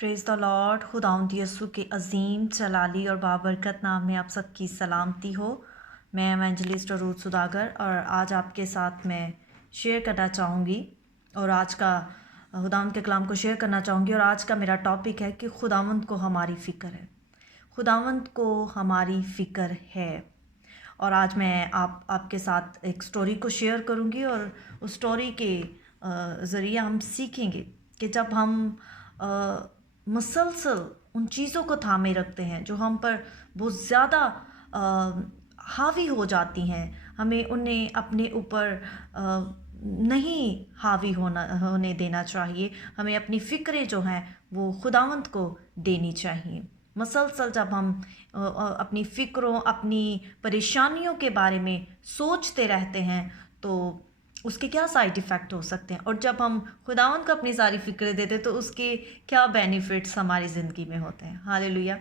Praise the Lord. खुदावंद यीशु के अज़ीम जलाली और बाबरकत नाम में आप सबकी सलामती हो। मैं एवेंजलिस्ट रूथ सुदागर और आज आपके साथ मैं शेयर करना चाहूँगी और आज का खुदावंद के कलाम को शेयर करना चाहूँगी। और आज का मेरा टॉपिक है कि खुदावंद को हमारी फ़िक्र है। खुदावंद को हमारी फ़िक्र है। और आज मैं आपके साथ एक स्टोरी को शेयर करूँगी और उस स्टोरी के ज़रिए हम सीखेंगे कि जब हम मुसलसल उन चीज़ों को थामे रखते हैं जो हम पर बहुत ज़्यादा हावी हो जाती हैं, हमें उन्हें अपने ऊपर नहीं हावी होने देना चाहिए। हमें अपनी फ़िक्रें जो हैं वो खुदावंद को देनी चाहिए। मसलसल जब हम अपनी फ़िक्रों, अपनी परेशानियों के बारे में सोचते रहते हैं तो उसके क्या साइड इफ़ेक्ट हो सकते हैं, और जब हम खुदावंद को अपनी सारी फ़िक्रें देते हैं तो उसके क्या बेनिफिट्स हमारी ज़िंदगी में होते हैं। हालेलुया।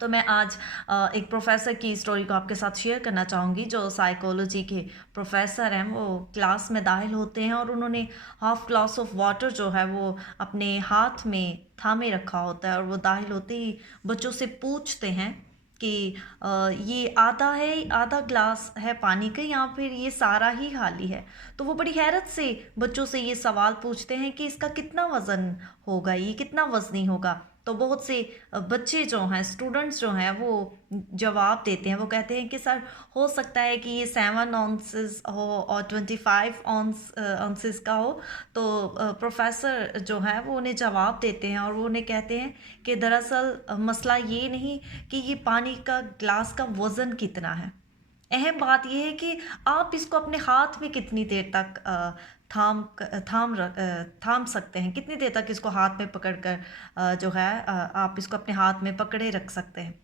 तो मैं आज एक प्रोफेसर की स्टोरी को आपके साथ शेयर करना चाहूँगी जो साइकोलॉजी के प्रोफेसर हैं। वो क्लास में दाखिल होते हैं और उन्होंने हाफ ग्लास ऑफ वाटर जो है वो अपने हाथ में थामे रखा होता है, और वो दाखिल होते ही बच्चों से पूछते हैं कि ये आधा ग्लास है पानी का या फिर ये सारा ही खाली है। तो वो बड़ी हैरत से बच्चों से ये सवाल पूछते हैं कि इसका कितना वज़न होगा, ये कितना वज़नी होगा। तो बहुत से बच्चे जो हैं, स्टूडेंट्स जो हैं, वो जवाब देते हैं। वो कहते हैं कि सर, हो सकता है कि ये 7 ऑन्सेस हो और 25 ऑन्सेस का हो। तो प्रोफेसर जो है वो उन्हें जवाब देते हैं और वो उन्हें कहते हैं कि दरअसल मसला ये नहीं कि ये पानी का ग्लास का वज़न कितना है। अहम बात यह है कि आप इसको अपने हाथ में कितनी देर तक थाम सकते हैं, कितनी देर तक इसको हाथ में पकड़ कर जो है आप इसको अपने हाथ में पकड़े रख सकते हैं।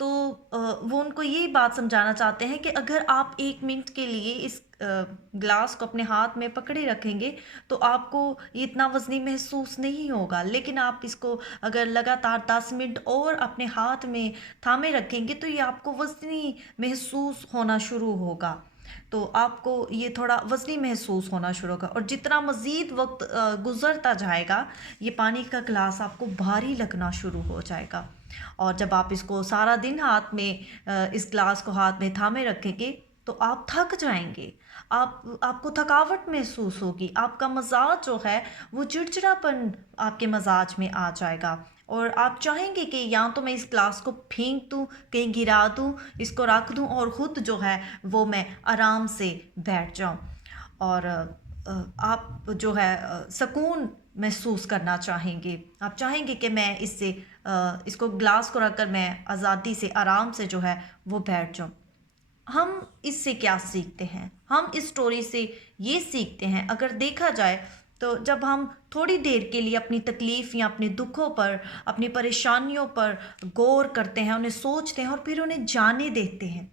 तो वो उनको यही बात समझाना चाहते हैं कि अगर आप 1 मिनट के लिए इस ग्लास को अपने हाथ में पकड़े रखेंगे तो आपको ये इतना वज़नी महसूस नहीं होगा, लेकिन आप इसको अगर लगातार 10 मिनट और अपने हाथ में थामे रखेंगे तो ये आपको वज़नी महसूस होना शुरू होगा। तो आपको ये थोड़ा वज़नी महसूस होना शुरू होगा, और जितना मज़ीद वक्त गुज़रता जाएगा ये पानी का गिलास आपको भारी लगना शुरू हो जाएगा। और जब आप इसको सारा दिन हाथ में इस ग्लास को हाथ में थामे रखेंगे तो आप थक जाएंगे। आपको थकावट महसूस होगी, आपका मजाज जो है वो चिड़चिड़ापन आपके मजाज में आ जाएगा, और आप चाहेंगे कि या तो मैं इस ग्लास को फेंक दूँ, कहीं गिरा दूँ, इसको रख दूँ और ख़ुद जो है वो मैं आराम से बैठ जाऊँ। और आप जो है सुकून महसूस करना चाहेंगे। आप चाहेंगे कि मैं इसको ग्लास को रखकर मैं आज़ादी से आराम से जो है वो बैठ जाऊँ। हम इससे क्या सीखते हैं? हम इस स्टोरी से ये सीखते हैं, अगर देखा जाए तो जब हम थोड़ी देर के लिए अपनी तकलीफ़ या अपने दुखों पर, अपनी परेशानियों पर गौर करते हैं, उन्हें सोचते हैं और फिर उन्हें जाने देते हैं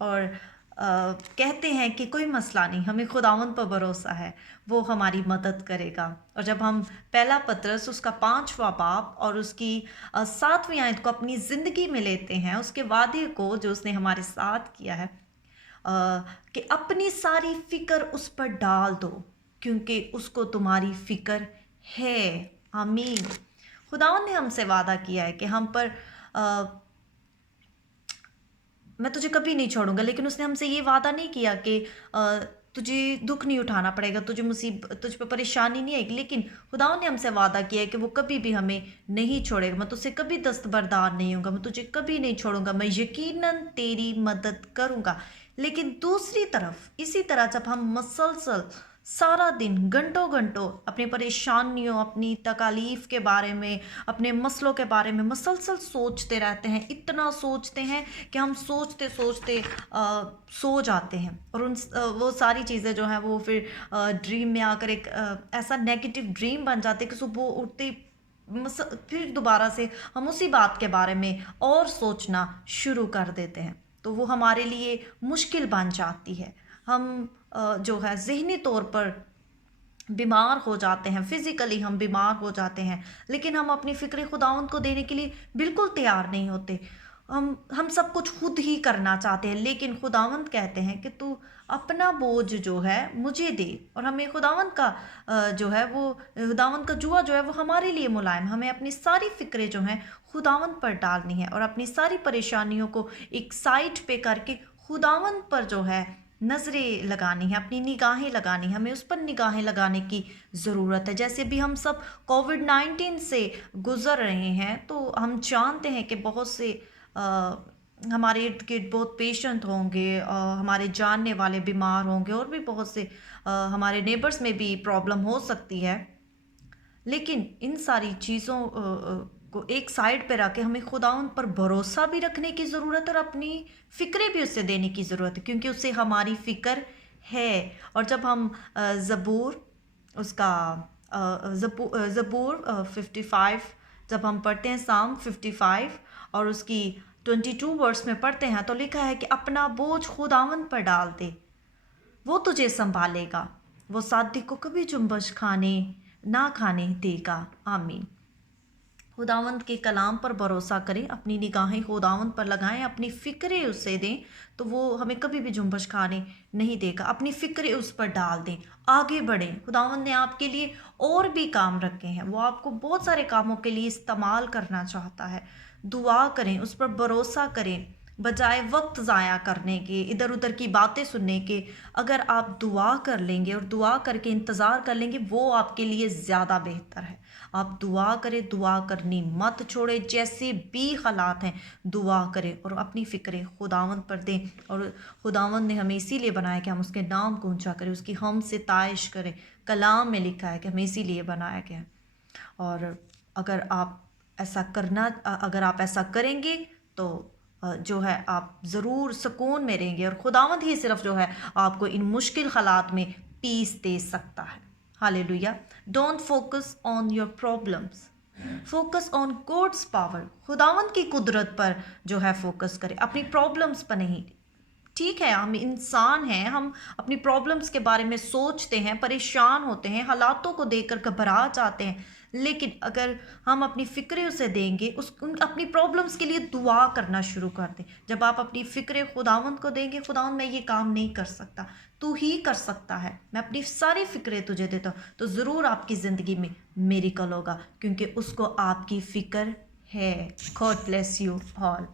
और कहते हैं कि कोई मसला नहीं, हमें खुदावंद पर भरोसा है, वो हमारी मदद करेगा। और जब हम पहला पतरस उसका 5वां बाब और उसकी 7वीं आयत को अपनी ज़िंदगी में लेते हैं, उसके वादे को जो उसने हमारे साथ किया है कि अपनी सारी फ़िक्र उस पर डाल दो क्योंकि उसको तुम्हारी फ़िक्र है। आमीन। खुदावंद ने हमसे वादा किया है कि हम पर मैं तुझे कभी नहीं छोड़ूंगा, लेकिन उसने हमसे ये वादा नहीं किया कि तुझे दुख नहीं उठाना पड़ेगा, तुझ पे परेशानी नहीं आएगी। लेकिन खुदावंद ने हमसे वादा किया है कि वो कभी भी हमें नहीं छोड़ेगा। मैं तुझसे कभी दस्तबरदार नहीं होऊंगा, मैं तुझे कभी नहीं छोड़ूंगा, मैं यकीनन तेरी मदद करूंगा। लेकिन दूसरी तरफ इसी तरह जब हम मसलसल सारा दिन घंटों घंटों अपनी परेशानियों, अपनी तकालीफ के बारे में, अपने मसलों के बारे में मसलसल सोचते रहते हैं, इतना सोचते हैं कि हम सोचते सोचते सो जाते हैं, और वो सारी चीज़ें जो हैं वो फिर ड्रीम में आकर एक ऐसा नेगेटिव ड्रीम बन जाते हैं कि सुबह उठते ही फिर दोबारा से हम उसी बात के बारे में और सोचना शुरू कर देते हैं। तो वो हमारे लिए मुश्किल बन जाती है। हम जो है ज़हनी तौर पर बीमार हो जाते हैं, फिज़िकली हम बीमार हो जाते हैं, लेकिन हम अपनी फ़िक्र खुदावंद को देने के लिए बिल्कुल तैयार नहीं होते। हम सब कुछ खुद ही करना चाहते हैं, लेकिन खुदावंद कहते हैं कि तू अपना बोझ जो है मुझे दे। और हमें खुदावंद का जो है वो खुदावंद का जुआ जो है वो हमारे लिए मुलायम। हमें अपनी सारी फ़िक्रें जो हैं खुदावंद पर डालनी है और अपनी सारी परेशानियों को एक साइड पे करके खुदावंद पर जो है नज़रें लगानी है, अपनी निगाहें लगानी है। हमें उस पर निगाहें लगाने की ज़रूरत है। जैसे भी हम सब कोविड-19 से गुज़र रहे हैं, तो हम जानते हैं कि बहुत से अ, हमारे इर्द गिर्द बहुत पेशेंट होंगे, हमारे जानने वाले बीमार होंगे, और भी बहुत से हमारे नेबर्स में भी प्रॉब्लम हो सकती है। लेकिन इन सारी चीज़ों को एक साइड पे रख के हमें खुदाउन पर भरोसा भी रखने की ज़रूरत है और अपनी फ़िक्रें भी उससे देने की ज़रूरत है, क्योंकि उससे हमारी फ़िक्र है। और जब हम ज़बूर उसका ज़बूर 55 जब हम पढ़ते हैं, साम 55 और उसकी 22 वर्स में पढ़ते हैं, तो लिखा है कि अपना बोझ खुदावन पर डाल दे, वो तुझे संभालेगा, वो साथी को कभी जुम्बश खाने ना खाने देगा। आमीन। खुदावंद के कलाम पर भरोसा करें, अपनी निगाहें खुदावंद पर लगाएं, अपनी फ़िक्रें उससे दें, तो वो हमें कभी भी जुम्बश खाने नहीं देगा। अपनी फ़िक्रें उस पर डाल दें, आगे बढ़ें। खुदावंद ने आपके लिए और भी काम रखे हैं, वो आपको बहुत सारे कामों के लिए इस्तेमाल करना चाहता है। दुआ करें, उस पर भरोसा करें, बजाय वक्त ज़ाया करने के, इधर उधर की बातें सुनने के। अगर आप दुआ कर लेंगे और दुआ करके इंतज़ार कर लेंगे, वो आपके लिए ज़्यादा बेहतर है। आप दुआ करें, दुआ करनी मत छोड़े, जैसे भी हालात हैं दुआ करें और अपनी फ़िक्रें खुदावंद पर दें। और खुदावंद ने हमें इसीलिए बनाया कि हम उसके नाम को ऊंचा करें, उसकी हम सिताइश करें। कलाम में लिखा है कि हमें इसीलिए बनाया गया है। और अगर आप ऐसा करेंगे तो जो है आप ज़रूर सुकून में रहेंगे, और खुदावंद ही सिर्फ जो है आपको इन मुश्किल हालात में पीस दे सकता है। Hallelujah. Don't focus on your problems, focus on God's power. खुदावंद की कुदरत पर जो है फोकस करें, अपनी प्रॉब्लम्स पर नहीं। ठीक है, हम इंसान हैं, हम अपनी प्रॉब्लम्स के बारे में सोचते हैं, परेशान होते हैं, हालातों को देखकर घबरा जाते हैं, लेकिन अगर हम अपनी फ़िक्रें उसे देंगे, अपनी प्रॉब्लम्स के लिए दुआ करना शुरू कर दें। जब आप अपनी फ़िक्रें खुदावंद को देंगे, खुदावंद मैं ये काम नहीं कर सकता, तू ही कर सकता है, मैं अपनी सारी फ़िक्रें तुझे देता हूँ, तो ज़रूर आपकी ज़िंदगी में मिरेकल होगा, क्योंकि उसको आपकी फ़िक्र है। God bless you all.